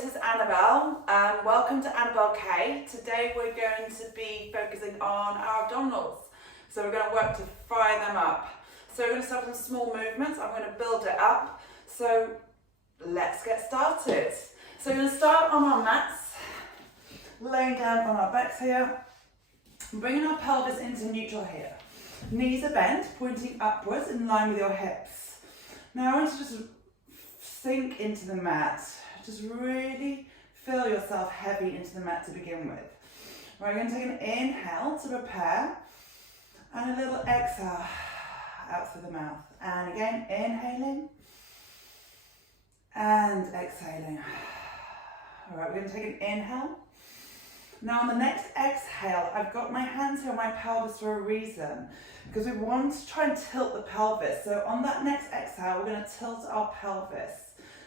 this is Annabelle and welcome to Annabelle K. Today we're going to be focusing on our abdominals. So we're going to work to fire them up. So we're going to start with some small movements. I'm going to build it up. So let's get started. So we're going to start on our mats, laying down on our backs here, bringing our pelvis into neutral here. Knees are bent, pointing upwards in line with your hips. Now I want you to just sink into the mat. Just really feel yourself heavy into the mat to begin with. We're going to take an inhale to prepare and a little exhale out through the mouth. And again, inhaling and exhaling. All right, we're going to take an inhale. Now on the next exhale, I've got my hands here on my pelvis for a reason, because we want to try and tilt the pelvis. So on that next exhale, we're going to tilt our pelvis.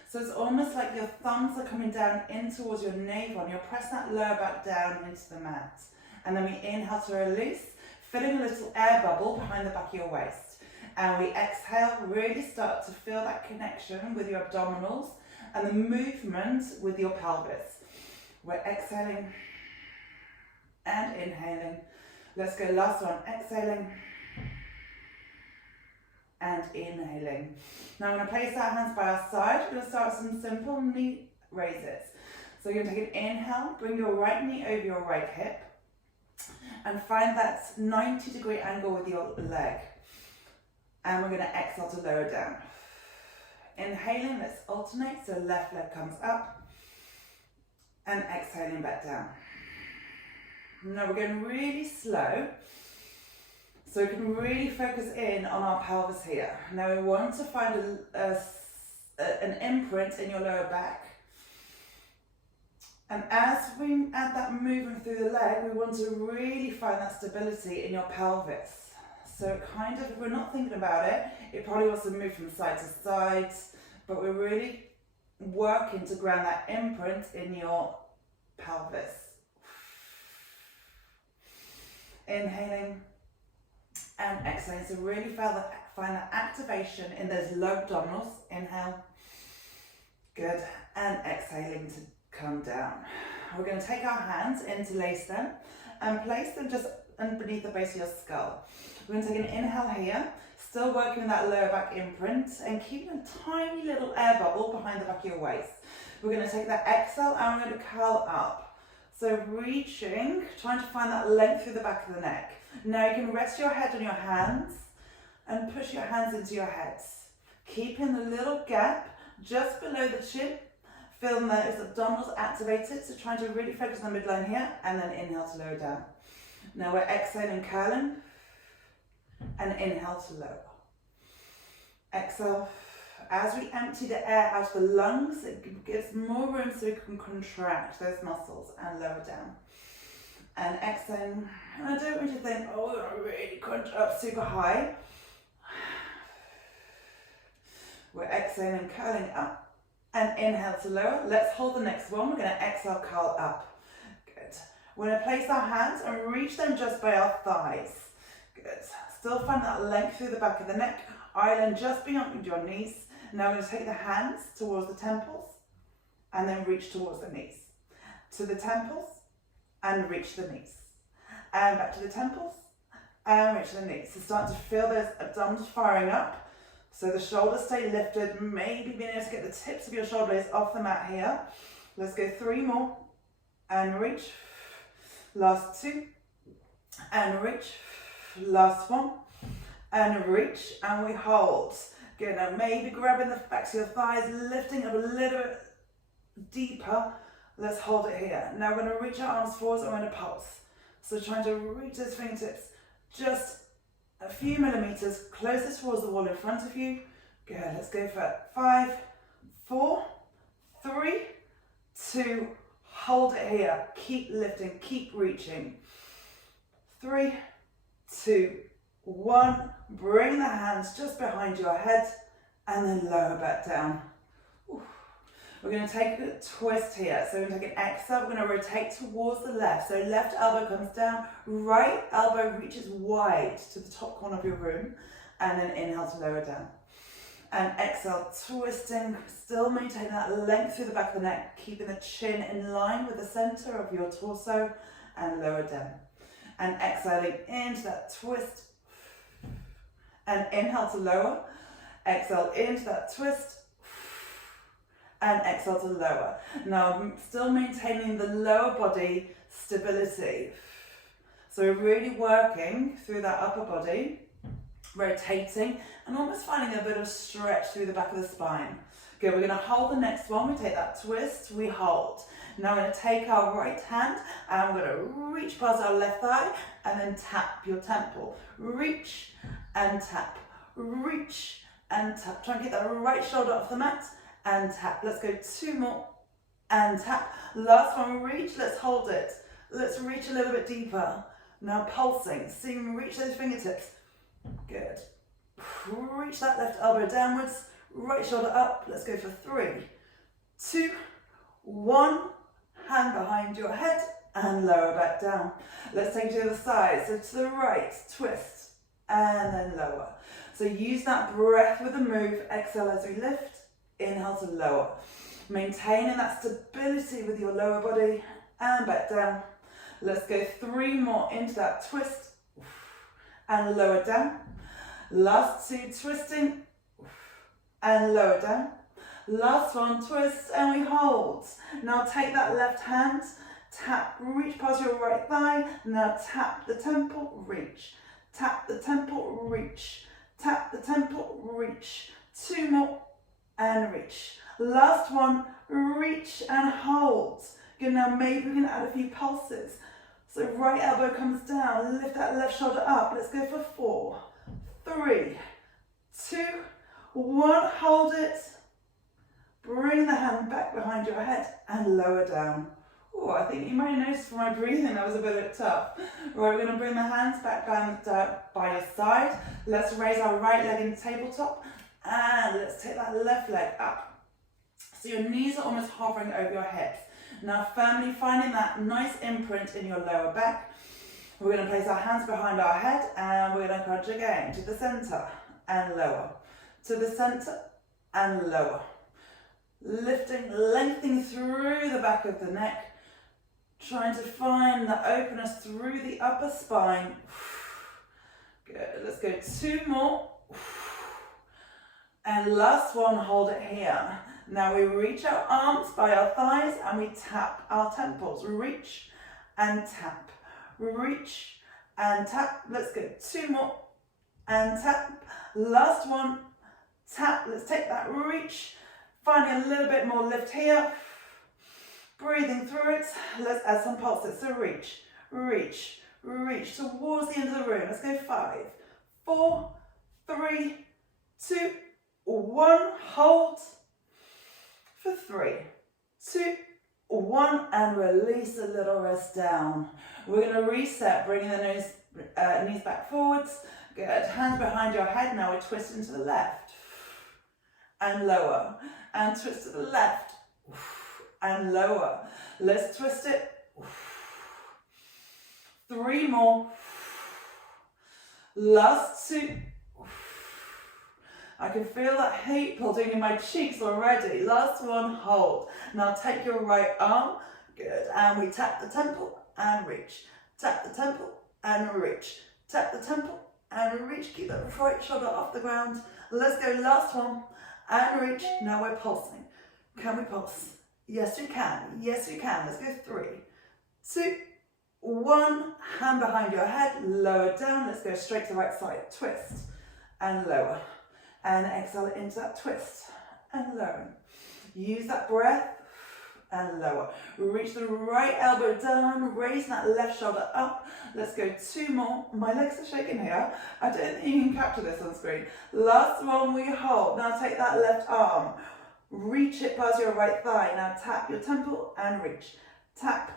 So it's almost like your thumbs are coming down in towards your navel and you're pressing that lower back down into the mat. And then we inhale to release, filling a little air bubble behind the back of your waist. And we exhale, really start to feel that connection with your abdominals and the movement with your pelvis. We're exhaling and inhaling. Let's go, last one, exhaling and inhaling. Now I'm going to place our hands by our side. We're going to start with some simple knee raises. So you're going to take an inhale, bring your right knee over your right hip and find that 90-degree angle with your leg. And we're going to exhale to lower down. Inhaling, let's alternate, so left leg comes up and exhaling back down. Now we're going really slow, so we can really focus in on our pelvis here. Now we want to find an imprint in your lower back. And as we add that movement through the leg, we want to really find that stability in your pelvis. So kind of, if we're not thinking about it, it probably wants to move from side to side, but we're really working to ground that imprint in your pelvis. Inhaling and exhaling, so really find that activation in those low abdominals. Inhale, good, and exhaling to come down. We're going to take our hands, interlace them and place them just underneath the base of your skull. We're going to take an inhale here, still working with that lower back imprint and keeping a tiny little air bubble behind the back of your waist. We're going to take that exhale and we're going to curl up. So reaching, trying to find that length through the back of the neck. Now you can rest your head on your hands and push your hands into your heads. Keeping the little gap just below the chin. Feeling those abdominals activated, so trying to really focus on the midline here and then inhale to lower down. Now we're exhaling, curling and inhale to lower. Exhale. As we empty the air out of the lungs, it gives more room so we can contract those muscles and lower down. And exhaling. And I don't want you to think, oh, I really crunch up super high. We're exhaling, curling up and inhale to lower. Let's hold the next one. We're going to exhale, curl up. Good. We're going to place our hands and reach them just by our thighs. Good. Still find that length through the back of the neck. Island just beyond your knees. Now we're going to take the hands towards the temples and then reach towards the knees. To the temples and reach the knees. And back to the temples and reach the knees. So start to feel those abdominals firing up. So the shoulders stay lifted, maybe being able to get the tips of your shoulder blades off the mat here. Let's go 3 more and reach. Last 2 and reach. Last 1 and reach and we hold. Good, now maybe grabbing the backs of your thighs, lifting up a little bit deeper. Let's hold it here. Now we're going to reach our arms forwards and we're going to pulse. So trying to reach those fingertips just a few millimeters closer towards the wall in front of you. Good, let's go for 5, 4, 3, 2, hold it here. Keep lifting, keep reaching. 3, 2, 1, bring the hands just behind your head and then lower back down. Ooh. We're going to take a twist here. So we're going to take an exhale, we're going to rotate towards the left. So left elbow comes down, right elbow reaches wide to the top corner of your room and then inhale to lower down. And exhale, twisting, still maintaining that length through the back of the neck, keeping the chin in line with the center of your torso, and lower down. And exhaling into that twist, and inhale to lower, exhale into that twist, and exhale to lower. Now I'm still maintaining the lower body stability. So we're really working through that upper body, rotating, and almost finding a bit of stretch through the back of the spine. Good, we're gonna hold the next one. We take that twist, we hold. Now I'm gonna take our right hand and we're gonna reach past our left thigh and then tap your temple. Reach and tap, reach and tap. Try and get that right shoulder off the mat and tap. Let's go 2 more and tap. Last one, reach, let's hold it. Let's reach a little bit deeper. Now pulsing, seeing, reach those fingertips. Good. Reach that left elbow downwards, right shoulder up. Let's go for 3, 2, 1. Hand behind your head and lower back down. Let's take it to the other side. So to the right, twist and then lower. So use that breath with the move. Exhale as we lift, inhale to lower. Maintaining that stability with your lower body and back down. Let's go 3 more into that twist and lower down. Last 2 twisting and lower down. Last one, twist and we hold. Now take that left hand, tap, reach past your right thigh. Now tap the temple, reach. Tap the temple, reach. Tap the temple, reach. 2 more and reach. Last one, reach and hold. Good, now maybe we can add a few pulses. So right elbow comes down, lift that left shoulder up. Let's go for 4, 3, 2, 1, hold it. Bring the hand back behind your head and lower down. Oh, I think you might have noticed from my breathing that was a bit tough. Right, we're going to bring the hands back down by your side. Let's raise our right leg in the tabletop and let's take that left leg up. So your knees are almost hovering over your hips. Now firmly finding that nice imprint in your lower back. We're going to place our hands behind our head and we're going to crunch again to the center and lower. To the center and lower. Lifting, lengthening through the back of the neck. Trying to find the openness through the upper spine. Good, let's go 2 more. And last one, hold it here. Now we reach our arms by our thighs and we tap our temples. Reach and tap. Reach and tap. Let's go 2 more and tap. Last one, tap. Let's take that reach. Finding a little bit more lift here. Breathing through it. Let's add some pulses. So reach, reach, reach towards the end of the room. Let's go 5, 4, 3, 2, 1. Hold for 3, 2, 1, and release a little rest down. We're going to reset, bringing the knees back forwards. Good. Hands behind your head. Now we're twisting to the left and lower, and twist to the left and lower. Let's twist it. 3 more. Last 2. I can feel that heat building in my cheeks already. Last one, hold. Now take your right arm. Good. And we tap the temple and reach. Tap the temple and reach. Tap the temple and reach. Keep that right shoulder off the ground. Let's go. Last one. And reach. Now we're pulsing. Can we pulse? Yes, we can. Yes, we can. Let's go 3, 2, 1. Hand behind your head. Lower down. Let's go straight to the right side. Twist and lower. And exhale into that twist and lower. Use that breath and lower. Reach the right elbow down. Raise that left shoulder up. Let's go 2 more. My legs are shaking here. I don't think you can capture this on screen. Last one, we hold. Now take that left arm. Reach it past your right thigh. Now tap your temple and reach. Tap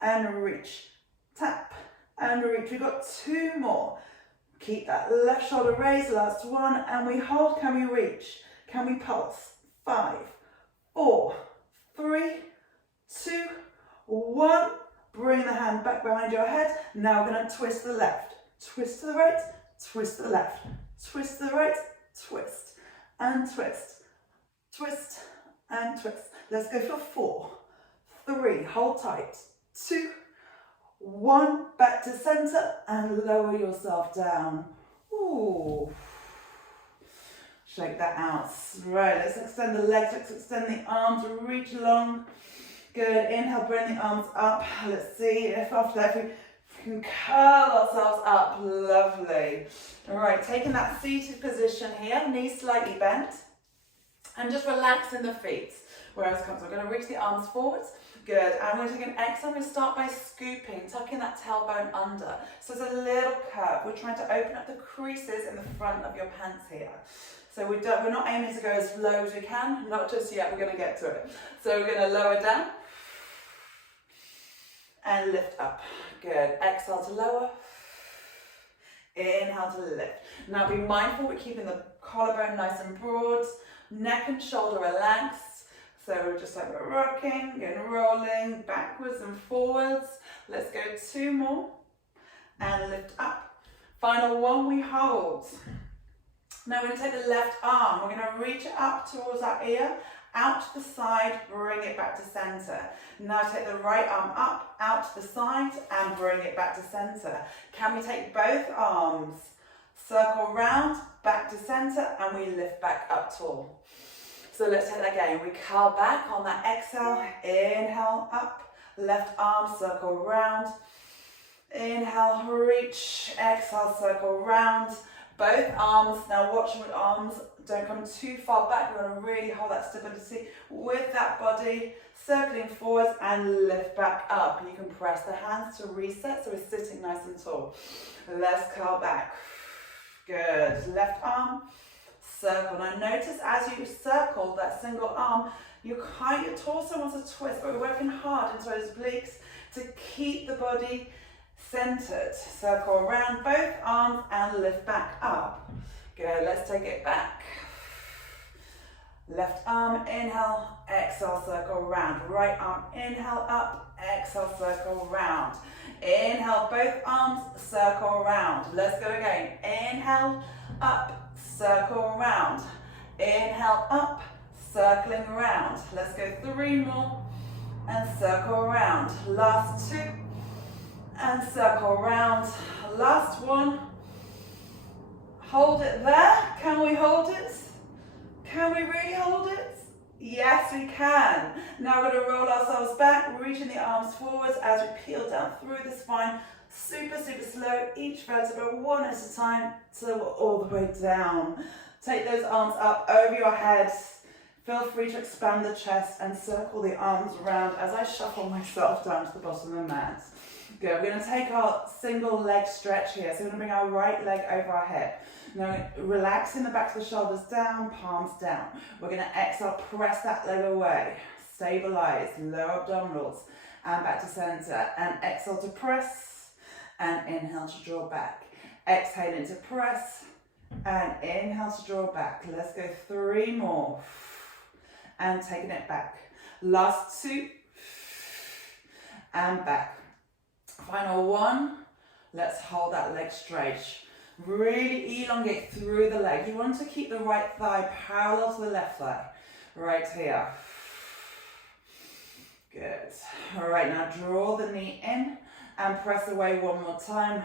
and reach. Tap and reach. We've got 2 more. Keep that left shoulder raised. Last one. And we hold. Can we reach? Can we pulse? 5, 4, 3, 2, 1. Bring the hand back behind your head. Now we're going to twist to the left. Twist to the right. Twist to the left. Twist to the right. Twist. and twist, twist and twist. Let's go for 4, 3, hold tight, 2, 1, back to center and lower yourself down. Ooh. Shake that out. Right, let's extend the legs, let's extend the arms, reach long. Good, inhale, bring the arms up. Let's see if after that we can curl ourselves up. Lovely. All right, taking that seated position here, knees slightly bent, and just relaxing the feet. Wherever it comes, we're going to reach the arms forwards. Good, and we're going to take an exhale. We're going to start by scooping, tucking that tailbone under. So it's a little curve. We're trying to open up the creases in the front of your pants here. So we're not aiming to go as low as we can, not just yet, we're going to get to it. So we're going to lower down and lift up. Good, exhale to lower, inhale to lift. Now be mindful we're keeping the collarbone nice and broad, neck and shoulder relaxed. So we're just like we're rocking and rolling backwards and forwards. Let's go 2 more and lift up. Final 1, we hold. Now we're going to take the left arm, we're going to reach it up towards our ear, out to the side, bring it back to center. Now take the right arm up, out to the side, and bring it back to center. Can we take both arms, circle round, back to center, and we lift back up tall. So let's take that again. We curl back on that exhale, inhale up, left arm, circle round, inhale, reach, exhale, circle round. Both arms, now watch your arms don't come too far back. We're going to really hold that stability with that body, circling forwards and lift back up. You can press the hands to reset, so we're sitting nice and tall. Let's curl back. Good. Left arm, circle. Now notice as you circle that single arm, your torso wants to twist, but we're working hard into those obliques to keep the body centered. Circle around both arms and lift back up. Good, let's take it back. Left arm, inhale, exhale, circle round. Right arm, inhale, up, exhale, circle round. Inhale, both arms, circle round. Let's go again. Inhale, up, circle round. Inhale, up, circling round. Let's go 3 more and circle round. Last 2 and circle round. Last 1. Hold it there. Can we hold it? Can we really hold it? Yes, we can. Now we're going to roll ourselves back, reaching the arms forwards as we peel down through the spine. Super, super slow. Each vertebra 1 at a time till we're all the way down. Take those arms up over your head. Feel free to expand the chest and circle the arms around as I shuffle myself down to the bottom of the mat. Good. We're going to take our single leg stretch here. So we're going to bring our right leg over our head. Now relaxing the back of the shoulders down, palms down. We're going to exhale, press that leg away. Stabilize, lower abdominals and back to center. And exhale to press and inhale to draw back. Exhaling to press and inhale to draw back. Let's go 3 more. And taking it back. Last 2 and back. Final 1, let's hold that leg straight. Really elongate through the leg. You want to keep the right thigh parallel to the left thigh. Right here. Good. All right, now draw the knee in and press away 1 more time.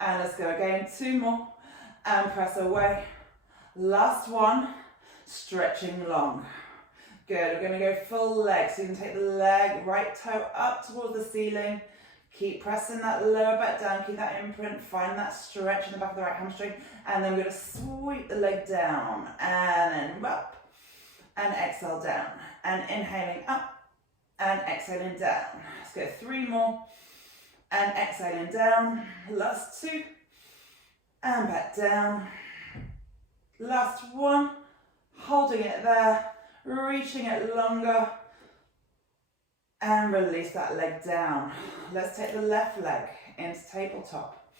And let's go again, 2 more and press away. Last 1, stretching long. Good, we're going to go full leg. So you can take the leg, right toe up towards the ceiling. Keep pressing that lower back down, keep that imprint, find that stretch in the back of the right hamstring, and then we're going to sweep the leg down, and then up, and exhale down, and inhaling up, and exhaling down. Let's go 3 more, and exhaling down, last 2, and back down, last 1, holding it there, reaching it longer, and release that leg down. Let's take the left leg into tabletop.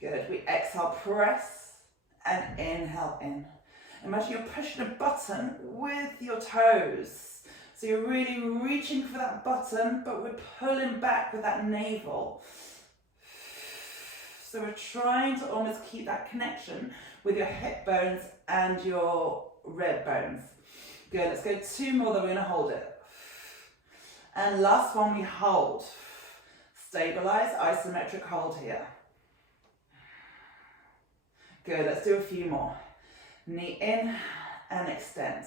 Good. We exhale, press, and inhale in. Imagine you're pushing a button with your toes. So you're really reaching for that button, but we're pulling back with that navel. So we're trying to almost keep that connection with your hip bones and your rib bones. Good, let's go 2 more, then we're gonna hold it. And last one, we hold. Stabilize, isometric hold here. Good, let's do a few more. Knee in and extend.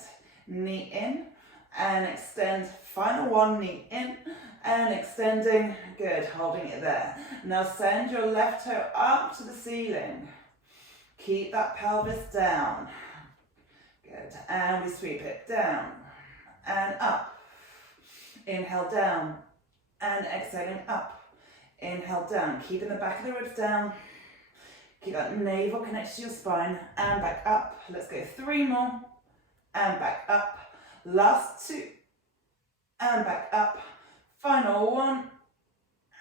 Knee in and extend. Final one, knee in and extending. Good, holding it there. Now send your left toe up to the ceiling. Keep that pelvis down. Good, and we sweep it down and up. Inhale down and exhaling up. Inhale down, keeping the back of the ribs down. Keep that navel connected to your spine and back up. Let's go 3 more and back up. Last 2 and back up. Final 1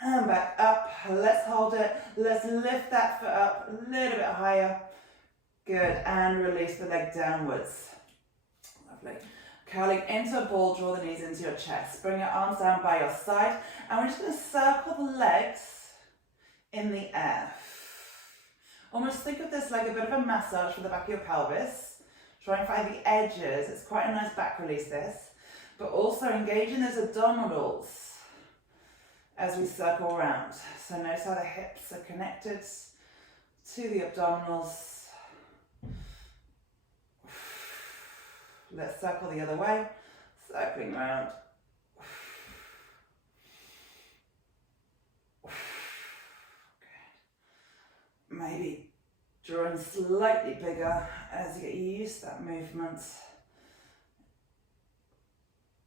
and back up. Let's hold it. Let's lift that foot up a little bit higher. Good, and release the leg downwards. Lovely. Curling into a ball, draw the knees into your chest. Bring your arms down by your side, and we're just going to circle the legs in the air. Almost think of this like a bit of a massage for the back of your pelvis. Try and find the edges. It's quite a nice back release, this. But also engaging those abdominals as we circle around. So notice how the hips are connected to the abdominals. Let's circle the other way, circling around. Maybe drawing slightly bigger as you get used to that movement.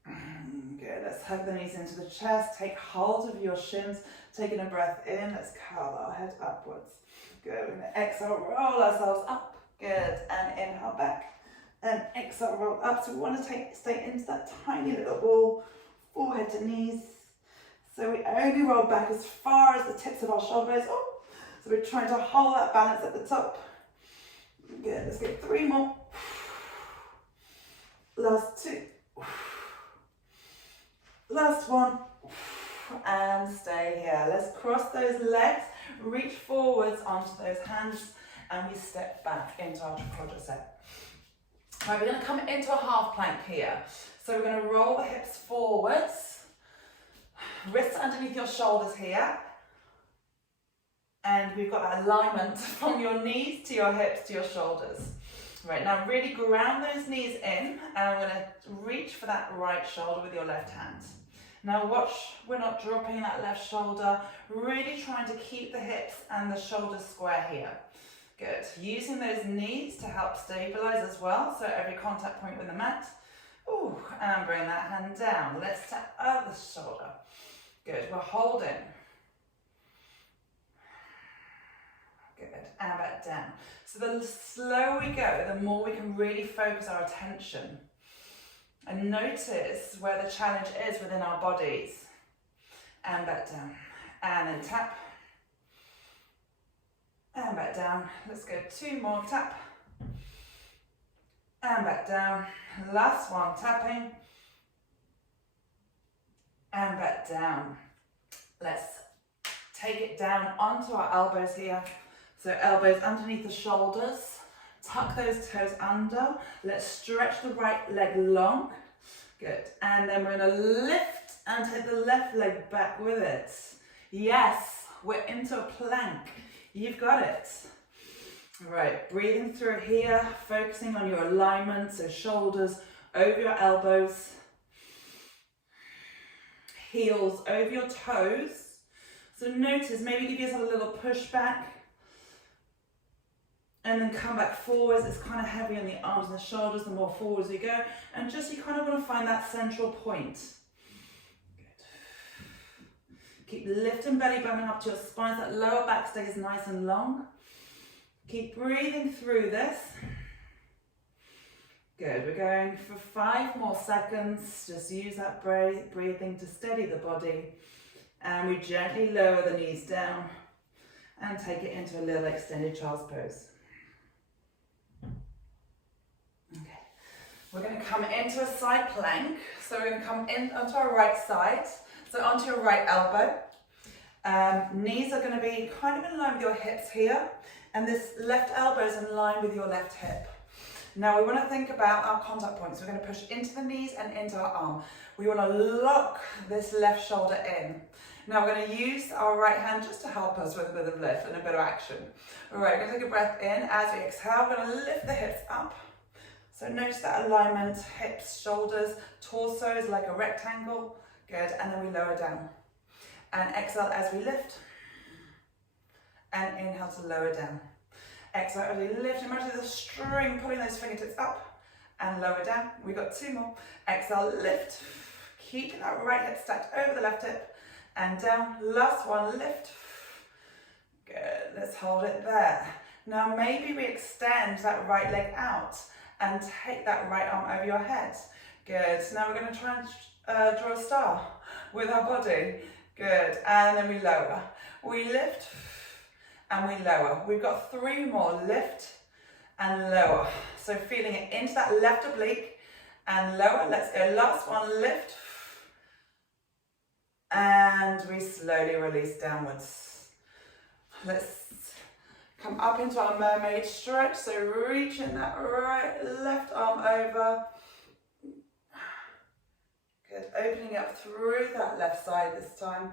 Good, let's hug the knees into the chest, take hold of your shins, taking a breath in, let's curl our head upwards. Good, we're going to exhale, roll ourselves up, good, and inhale back. And exhale, roll up. So we want to stay into that tiny little ball, forehead to knees. So we only roll back as far as the tips of our shoulders. Oh, so we're trying to hold that balance at the top. Good, let's get 3 more. Last 2. Last 1. And stay here. Let's cross those legs, reach forwards onto those hands, and we step back into our quadricep. Right, we're going to come into a half plank here. So we're going to roll the hips forwards, wrists underneath your shoulders here. And we've got that alignment from your knees to your hips to your shoulders. Right, now really ground those knees in, and I'm going to reach for that right shoulder with your left hand. Now watch, we're not dropping that left shoulder, really trying to keep the hips and the shoulders square here. Good. Using those knees to help stabilize as well. So every contact point with the mat. Ooh, and bring that hand down. Let's tap out the shoulder. Good. We're holding. Good. And back down. So the slower we go, the more we can really focus our attention. And notice where the challenge is within our bodies. And back down. And then tap. And back down. Let's go 2 more, tap. And back down. Last one, tapping. And back down. Let's take it down onto our elbows here. So elbows underneath the shoulders. Tuck those toes under. Let's stretch the right leg long. Good. And then we're going to lift and take the left leg back with it. Yes, we're into a plank. You've got it. Right, breathing through here, focusing on your alignment, so shoulders over your elbows, heels over your toes. So notice, maybe give yourself a little push back, and then come back forwards. It's kind of heavy on the arms and the shoulders, the more forwards we go, and just you kind of want to find that central point. Keep lifting belly button up to your spine so that lower back stays nice and long. Keep breathing through this. Good, we're going for 5 more seconds. Just use that breathing to steady the body. And we gently lower the knees down and take it into a little extended child's pose. Okay, we're going to come into a side plank. So we're going to come in onto our right side. So onto your right elbow. Knees are going to be kind of in line with your hips here. And this left elbow is in line with your left hip. Now we want to think about our contact points. We're going to push into the knees and into our arm. We want to lock this left shoulder in. Now we're going to use our right hand just to help us with a bit of lift and a bit of action. All right, we're going to take a breath in. As we exhale, we're going to lift the hips up. So notice that alignment, hips, shoulders, torso is like a rectangle. Good, and then we lower down. And exhale as we lift. And inhale to lower down. Exhale as we lift. Imagine the string pulling those fingertips up and lower down. We've got 2 more. Exhale, lift. Keep that right hip stacked over the left hip. And down. Last one, lift. Good, let's hold it there. Now maybe we extend that right leg out and take that right arm over your head. Good, so now we're going to try and draw a star with our body. Good, and then we lower. We lift and we lower. We've got 3 more, lift and lower. So feeling it into that left oblique and lower. Let's go, last one, lift. And we slowly release downwards. Let's come up into our mermaid stretch. So reaching that right, left arm over. Good, opening up through that left side this time.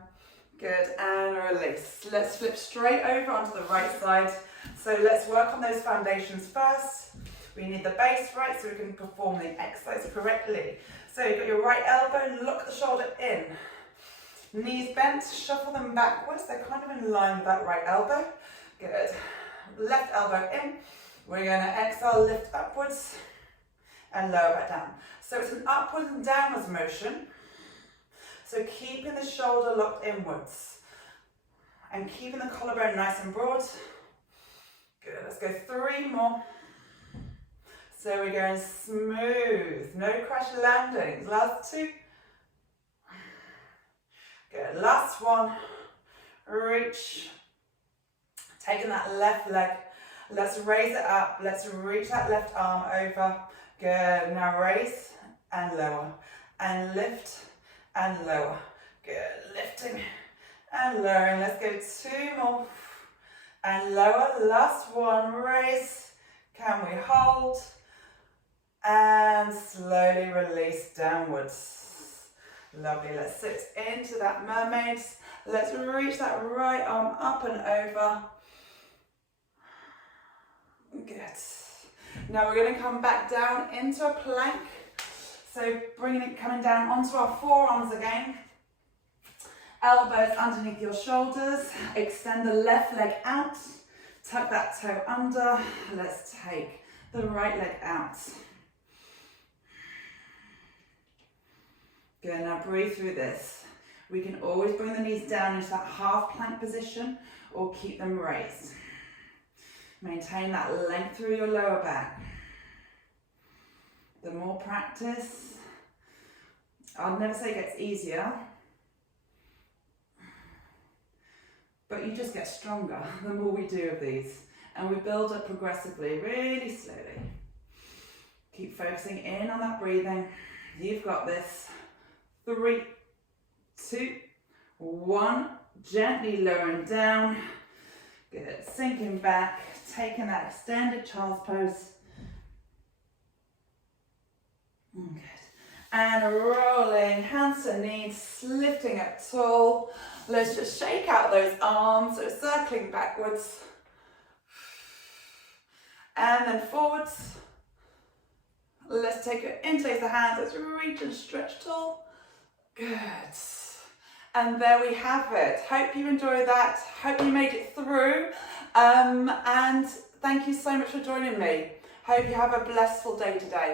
Good, and release. Let's flip straight over onto the right side. So let's work on those foundations first. We need the base right so we can perform the exercise correctly. So you've got your right elbow, lock the shoulder in. Knees bent, shuffle them backwards. They're kind of in line with that right elbow. Good. Left elbow in. We're going to exhale, lift upwards and lower back down. So it's an upwards and downwards motion. So keeping the shoulder locked inwards and keeping the collarbone nice and broad. Good. Let's go 3 more. So we're going smooth, no crash landings. Last 2. Good, last one, reach, taking that left leg, let's raise it up, let's reach that left arm over, good, now raise and lower, and lift and lower, good, lifting and lowering, let's go 2 more, and lower, last one, raise, can we hold, and slowly release downwards. Lovely, let's sit into that mermaid. Let's reach that right arm up and over. Good. Now we're going to come back down into a plank. So coming down onto our forearms again. Elbows underneath your shoulders. Extend the left leg out. Tuck that toe under. Let's take the right leg out. Good, now breathe through this. We can always bring the knees down into that half plank position or keep them raised. Maintain that length through your lower back. The more practice, I'd never say it gets easier, but you just get stronger the more we do of these. And we build up progressively, really slowly. Keep focusing in on that breathing. You've got this. 3, 2, 1, gently lowering down, good, sinking back, taking that extended child's pose, good, and rolling, hands to knees, lifting up tall, let's just shake out those arms, so circling backwards, and then forwards, let's take it, interlace the hands, let's reach and stretch tall. Good. And there we have it. Hope you enjoyed that. Hope you made it through. And thank you so much for joining me. Hope you have a blissful day today.